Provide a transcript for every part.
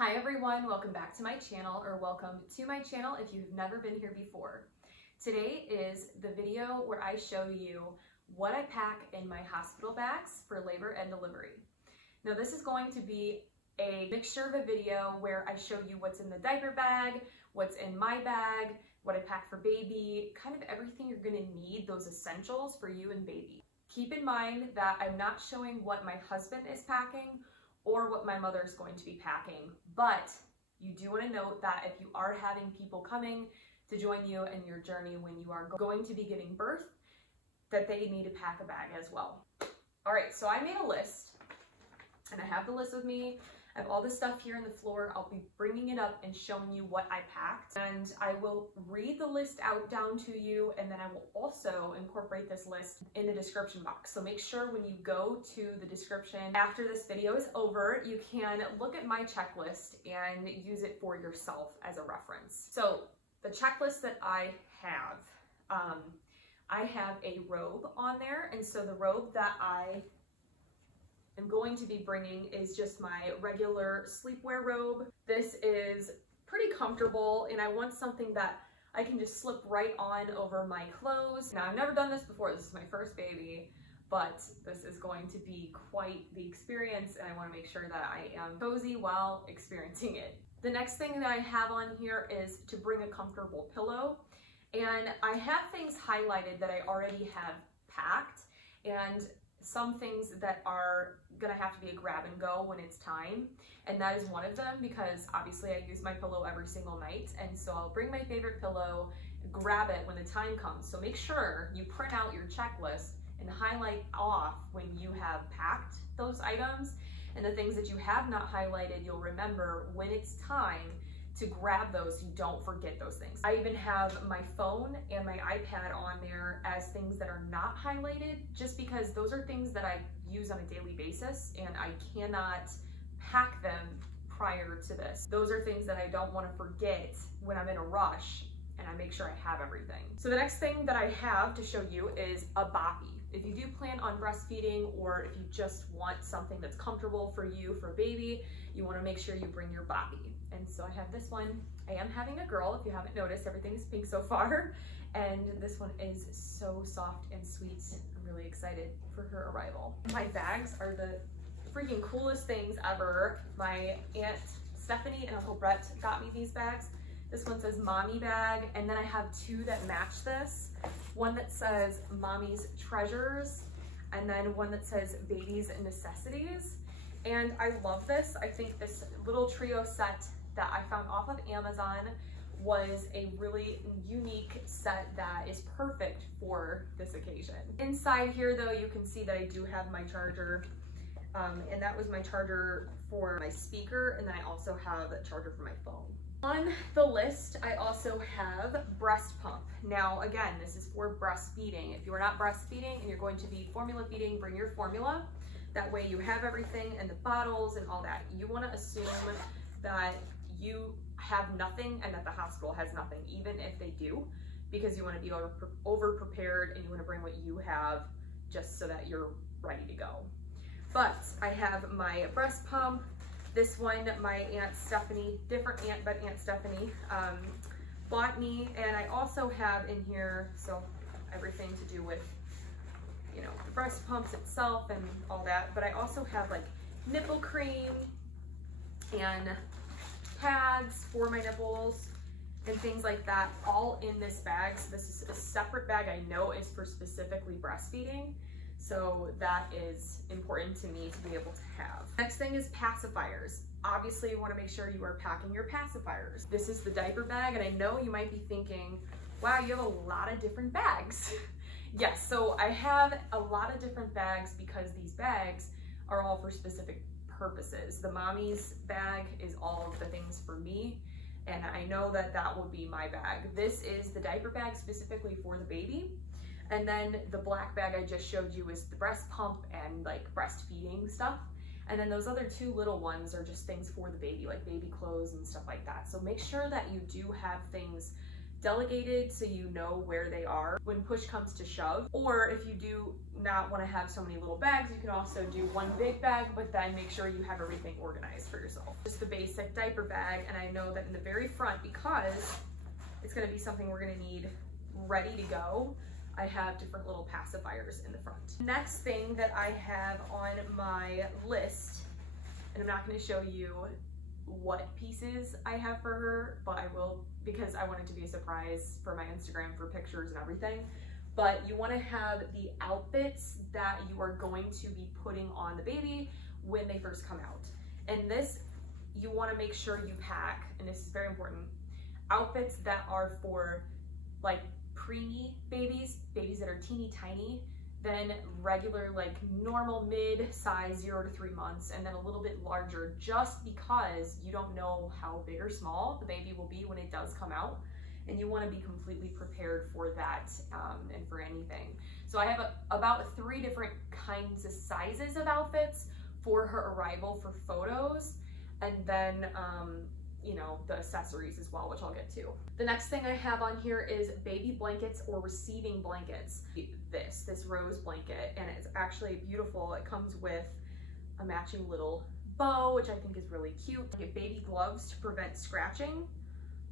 Hi everyone, welcome back to my channel, or welcome to my channel if you've never been here before. Today is the video where I show you what I pack in my hospital bags for labor and delivery. Now this is going to be a mixture of a video where I show you what's in the diaper bag, what's in my bag, what I pack for baby, kind of everything you're gonna need, those essentials for you and baby. Keep in mind that I'm not showing what my husband is packing or what my mother is going to be packing, but you do want to note that if you are having people coming to join you in your journey when you are going to be giving birth, that they need to pack a bag as well. All right, so I made a list, and I have the list with me. I have all this stuff here on the floor. I'll be bringing it up and showing you what I packed, and I will read the list out down to you, and then I will also incorporate this list in the description box. So make sure when you go to the description after this video is over, you can look at my checklist and use it for yourself as a reference. So the checklist that I have a robe on there, and so the robe that I I'm going to be bringing is just my regular sleepwear robe. This is pretty comfortable, and I want something that I can just slip right on over my clothes. Now, I've never done this before. This is my first baby, but this is going to be quite the experience, and I want to make sure that I am cozy while experiencing it. The next thing that I have on here is to bring a comfortable pillow, and I have things highlighted that I already have packed, and some things that are gonna have to be a grab and go when it's time, and that is one of them because obviously I use my pillow every single night, and so I'll bring my favorite pillow, grab it when the time comes. So make sure you print out your checklist and highlight off when you have packed those items, and the things that you have not highlighted, you'll remember when it's time to grab those, you don't forget those things. I even have my phone and my iPad on there as things that are not highlighted, just because those are things that I use on a daily basis and I cannot pack them prior to this. Those are things that I don't want to forget when I'm in a rush, and I make sure I have everything. So the next thing that I have to show you is a Boppy. If you do plan on breastfeeding, or if you just want something that's comfortable for you for baby, you want to make sure you bring your Boppy. And so I have this one. I am having a girl, if you haven't noticed. Everything is pink so far, and this one is so soft and sweet. I'm really excited for her arrival. My bags are the freaking coolest things ever. My Aunt Stephanie and Uncle Brett got me these bags. This one says mommy bag, and then I have two that match this. One that says mommy's treasures, and then one that says baby's necessities. And I love this. I think this little trio set that I found off of Amazon was a really unique set that is perfect for this occasion. Inside here though, you can see that I do have my charger, and that was my charger for my speaker, and then I also have a charger for my phone. On the list, I also have breast pump. Now, again, this is for breastfeeding. If you are not breastfeeding and you're going to be formula feeding, bring your formula. That way you have everything and the bottles and all that. You want to assume that you have nothing and that the hospital has nothing, even if they do, because you want to be over prepared, and you want to bring what you have just so that you're ready to go. But I have my breast pump. This one, my Aunt Stephanie, different aunt, but Aunt Stephanie bought me, and I also have in here, so everything to do with, you know, the breast pumps itself and all that, but I also have like nipple cream and pads for my nipples and things like that, all in this bag. So this is a separate bag I know is for specifically breastfeeding, so that is important to me to be able to have. Next thing is pacifiers. Obviously you want to make sure you are packing your pacifiers. This is the diaper bag, and I know you might be thinking, wow, you have a lot of different bags. Yes, so I have a lot of different bags because these bags are all for specific purposes. The mommy's bag is all of the things for me, and I know that that will be my bag. This is the diaper bag specifically for the baby, and then the black bag I just showed you is the breast pump and like breastfeeding stuff, and then those other two little ones are just things for the baby, like baby clothes and stuff like that. So make sure that you do have things delegated so you know where they are when push comes to shove. Or if you do not want to have so many little bags, you can also do one big bag, but then make sure you have everything organized for yourself. Just the basic diaper bag, and I know that in the very front, because it's going to be something we're going to need ready to go, I have different little pacifiers in the front. Next thing that I have on my list, and I'm not going to show you what pieces I have for her, but I will, because I want it to be a surprise for my Instagram for pictures and everything. But you want to have the outfits that you are going to be putting on the baby when they first come out. And this, you want to make sure you pack, and this is very important, outfits that are for like preemie babies that are teeny tiny, then regular, like normal mid-size 0 to 3 months, and then a little bit larger, just because you don't know how big or small the baby will be when it does come out, and you want to be completely prepared for that and for anything. So I have about 3 different kinds of sizes of outfits for her arrival for photos, and then you know, the accessories as well, which I'll get to. The next thing I have on here is baby blankets or receiving blankets. This rose blanket, and it's actually beautiful. It comes with a matching little bow, which I think is really cute. I get baby gloves to prevent scratching.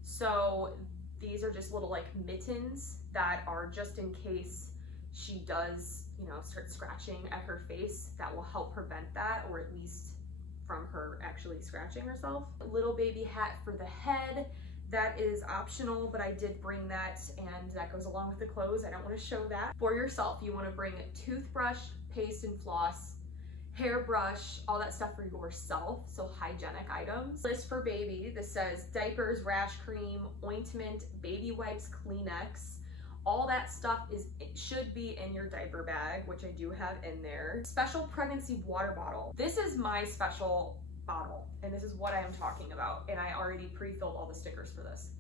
So these are just little like mittens that are just in case she does, you know, start scratching at her face. That will help prevent that, or at least from her actually scratching herself. A little baby hat for the head. That is optional, but I did bring that, and that goes along with the clothes. I don't want to show that. For yourself, you want to bring a toothbrush, paste and floss, hairbrush, all that stuff for yourself, so hygienic items. List for baby, this says diapers, rash cream, ointment, baby wipes, Kleenex. All that stuff should be in your diaper bag, which I do have in there. Special pregnancy water bottle. This is my special bottle, and this is what I am talking about, and I already pre-filled all the stickers for this.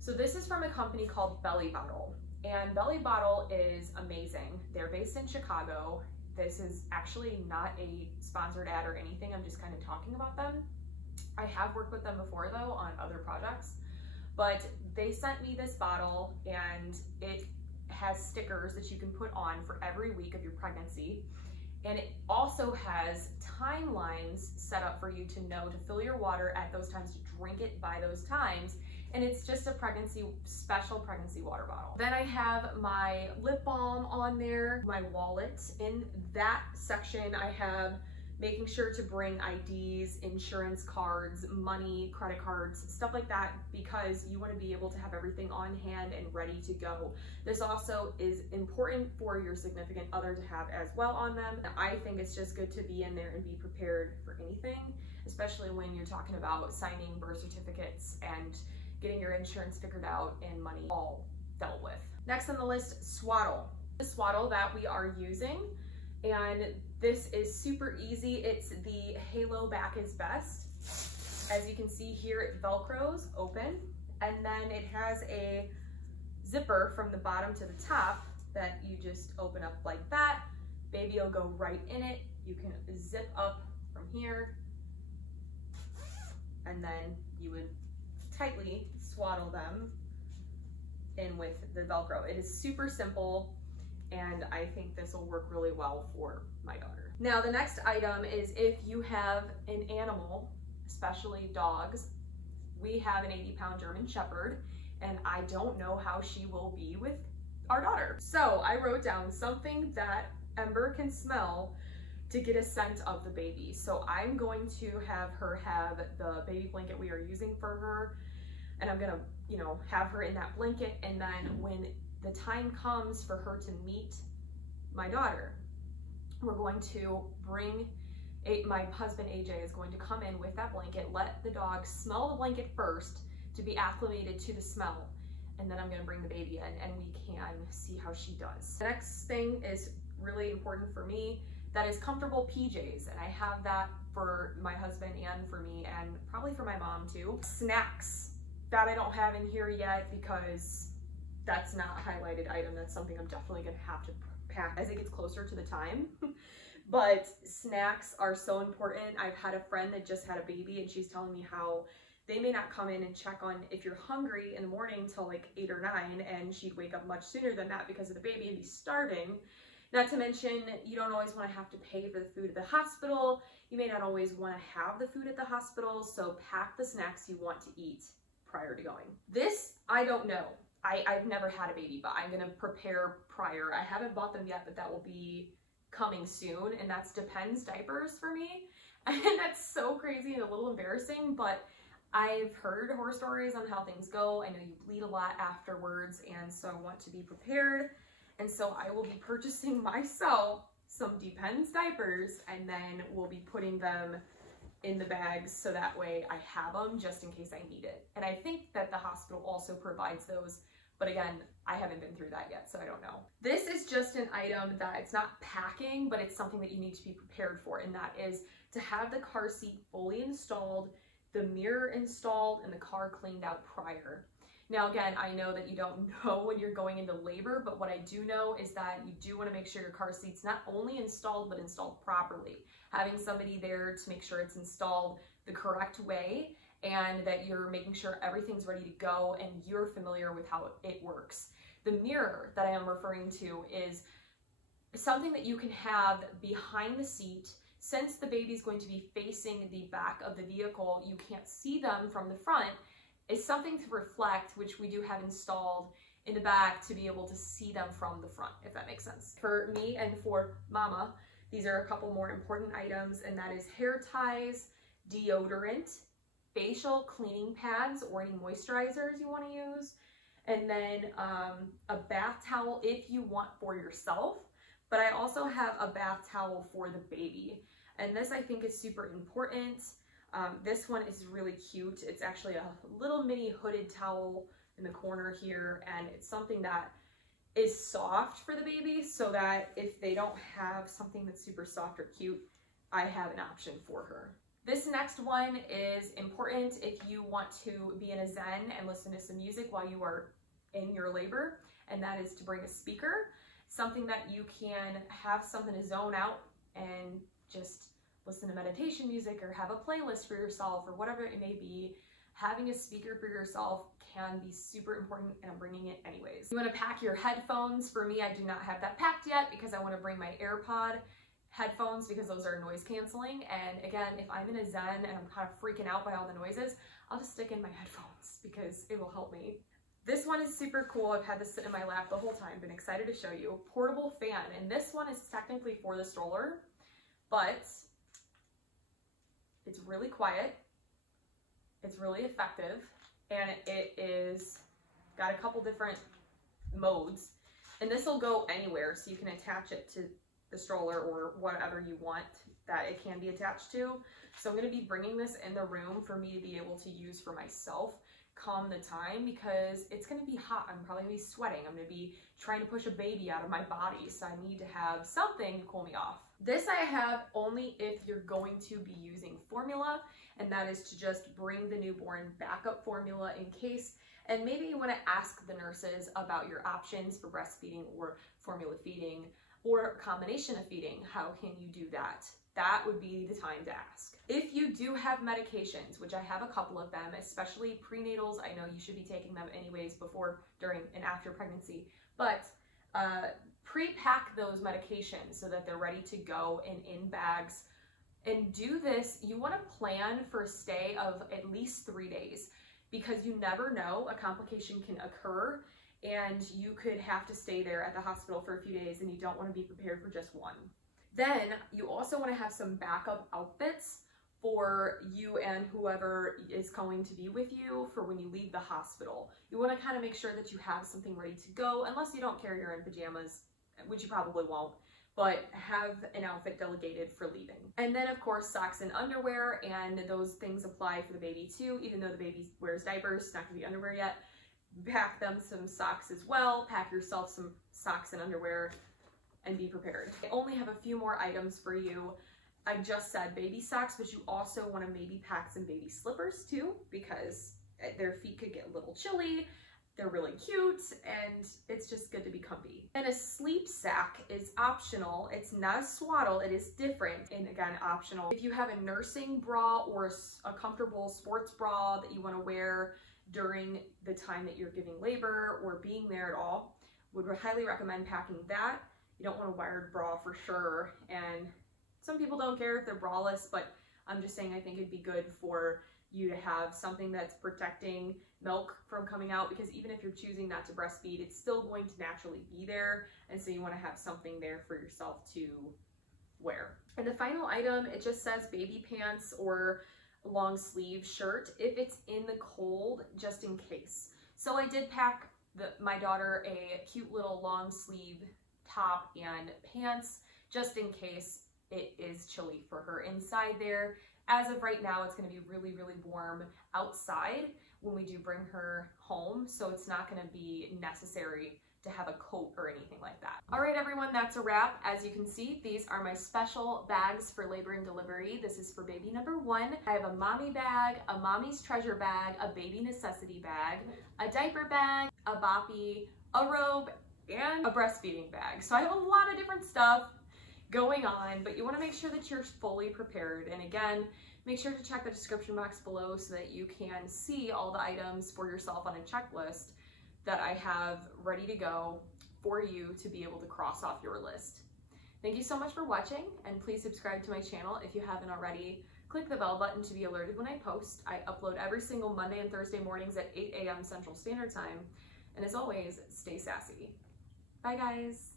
So this is from a company called Belly Bottle, and Belly Bottle is amazing. They're based in Chicago. This is actually not a sponsored ad or anything. I'm just kind of talking about them. I have worked with them before though on other projects. But they sent me this bottle, and it has stickers that you can put on for every week of your pregnancy. And it also has timelines set up for you to know to fill your water at those times, to drink it by those times. And it's just a special pregnancy water bottle. Then I have my lip balm on there, my wallet. In that section, I have making sure to bring IDs, insurance cards, money, credit cards, stuff like that, because you want to be able to have everything on hand and ready to go. This also is important for your significant other to have as well on them. I think it's just good to be in there and be prepared for anything, especially when you're talking about signing birth certificates and getting your insurance figured out and money all dealt with. Next on the list, Swaddle. The Swaddle that we are using, and this is super easy. It's the Halo Back is Best. As you can see here, it Velcros open, and then it has a zipper from the bottom to the top that you just open up like that. Baby will go right in it. You can zip up from here, and then you would tightly swaddle them in with the Velcro. It is super simple, and I think this will work really well for my daughter. Now the next item is if you have an animal, especially dogs. We have an 80-pound German Shepherd, and I don't know how she will be with our daughter. So I wrote down something that Ember can smell to get a scent of the baby. So I'm going to have her have the baby blanket we are using for her, and I'm gonna, you know, have her in that blanket, and then when the time comes for her to meet my daughter, we're going to bring my husband AJ is going to come in with that blanket, let the dog smell the blanket first to be acclimated to the smell, and then I'm going to bring the baby in and we can see how she does. The next thing is really important for me, that is comfortable PJs, and I have that for my husband and for me, and probably for my mom too. Snacks that I don't have in here yet because that's not a highlighted item. That's something I'm definitely gonna have to pack as it gets closer to the time. But snacks are so important. I've had a friend that just had a baby, and she's telling me how they may not come in and check on if you're hungry in the morning till like 8 or 9, and she'd wake up much sooner than that because of the baby and be starving. Not to mention, you don't always want to have to pay for the food at the hospital. You may not always want to have the food at the hospital, so pack the snacks you want to eat prior to going. This, I don't know. I've never had a baby, but I'm gonna prepare prior. I haven't bought them yet, but that will be coming soon, and that's Depends diapers for me. And that's so crazy and a little embarrassing, but I've heard horror stories on how things go. I know you bleed a lot afterwards, and so I want to be prepared. And so I will be purchasing myself some Depends diapers, and then we'll be putting them in the bags so that way I have them just in case I need it. And I think that the hospital also provides those, but again, I haven't been through that yet, so I don't know. This is just an item that it's not packing, but it's something that you need to be prepared for, and that is to have the car seat fully installed, the mirror installed, and the car cleaned out prior. Now again, I know that you don't know when you're going into labor, but what I do know is that you do want to make sure your car seat's not only installed, but installed properly. Having somebody there to make sure it's installed the correct way and that you're making sure everything's ready to go and you're familiar with how it works. The mirror that I am referring to is something that you can have behind the seat. Since the baby's going to be facing the back of the vehicle, you can't see them from the front. Is something to reflect, which we do have installed in the back to be able to see them from the front, if that makes sense. For me and for Mama, these are a couple more important items, and that is hair ties, deodorant, facial cleaning pads or any moisturizers you want to use, and then a bath towel if you want for yourself. But I also have a bath towel for the baby, and this I think is super important. This one is really cute. It's actually a little mini hooded towel in the corner here, and it's something that is soft for the baby so that if they don't have something that's super soft or cute, I have an option for her. This next one is important if you want to be in a zen and listen to some music while you are in your labor, and that is to bring a speaker, something that you can have something to zone out and just listen to meditation music or have a playlist for yourself or whatever it may be. Having a speaker for yourself can be super important, and I'm bringing it anyways. You want to pack your headphones. For me, I do not have that packed yet because I want to bring my AirPod headphones because those are noise canceling. And again, if I'm in a zen and I'm kind of freaking out by all the noises, I'll just stick in my headphones because it will help me. This one is super cool. I've had this sit in my lap the whole time. Been excited to show you. Portable fan, and this one is technically for the stroller, but it's really quiet, it's really effective, and it is got a couple different modes, and this will go anywhere, so you can attach it to the stroller or whatever you want that it can be attached to. So I'm going to be bringing this in the room for me to be able to use for myself come the time, because it's going to be hot. I'm probably going to be sweating. I'm going to be trying to push a baby out of my body, so I need to have something to cool me off. This I have only if you're going to be using formula, and that is to just bring the newborn backup formula in case, and maybe you want to ask the nurses about your options for breastfeeding or formula feeding or a combination of feeding. How can you do that? That would be the time to ask. If you do have medications, which I have a couple of them, especially prenatals, I know you should be taking them anyways before, during, and after pregnancy, but pre-pack those medications so that they're ready to go and in bags. And do this, you want to plan for a stay of at least 3 days, because you never know, a complication can occur and you could have to stay there at the hospital for a few days, and you don't want to be prepared for just one. Then you also want to have some backup outfits for you and whoever is going to be with you for when you leave the hospital. You want to kind of make sure that you have something ready to go, unless you don't care you're in pajamas, which you probably won't, but have an outfit delegated for leaving. And then of course socks and underwear, and those things apply for the baby too. Even though the baby wears diapers, it's not gonna be underwear yet. Pack them some socks as well. Pack yourself some socks and underwear and be prepared. I only have a few more items for you. I just said baby socks, but you also want to maybe pack some baby slippers too, because their feet could get a little chilly. they're really cute, and it's just good to be comfy. And a sleep sack is optional. It's not a swaddle, it is different, and again, optional. If you have a nursing bra or a comfortable sports bra that you want to wear during the time that you're giving labor or being there at all, would highly recommend packing that. You don't want a wired bra for sure, and some people don't care if they're braless, but I'm just saying I think it'd be good for you to have something that's protecting milk from coming out, because even if you're choosing not to breastfeed, it's still going to naturally be there, and so you want to have something there for yourself to wear. And the final item, it just says baby pants or long sleeve shirt if it's in the cold, just in case. So I did pack my daughter a cute little long sleeve top and pants just in case it is chilly for her inside there. As of right now, it's going to be really, really warm outside when we do bring her home, so it's not going to be necessary to have a coat or anything like that. All right, everyone, that's a wrap. As you can see, these are my special bags for labor and delivery. This is for baby number 1. I have a mommy bag, a mommy's treasure bag, a baby necessity bag, a diaper bag, a Boppy, a Robe, and a breastfeeding bag. So I have a lot of different stuff going on, but you want to make sure that you're fully prepared. And again, make sure to check the description box below so that you can see all the items for yourself on a checklist that I have ready to go for you to be able to cross off your list. Thank you so much for watching, and please subscribe to my channel if you haven't already. Click the bell button to be alerted when I post. I upload every single Monday and Thursday mornings at 8 a.m. Central Standard Time. And as always, stay sassy. Bye guys.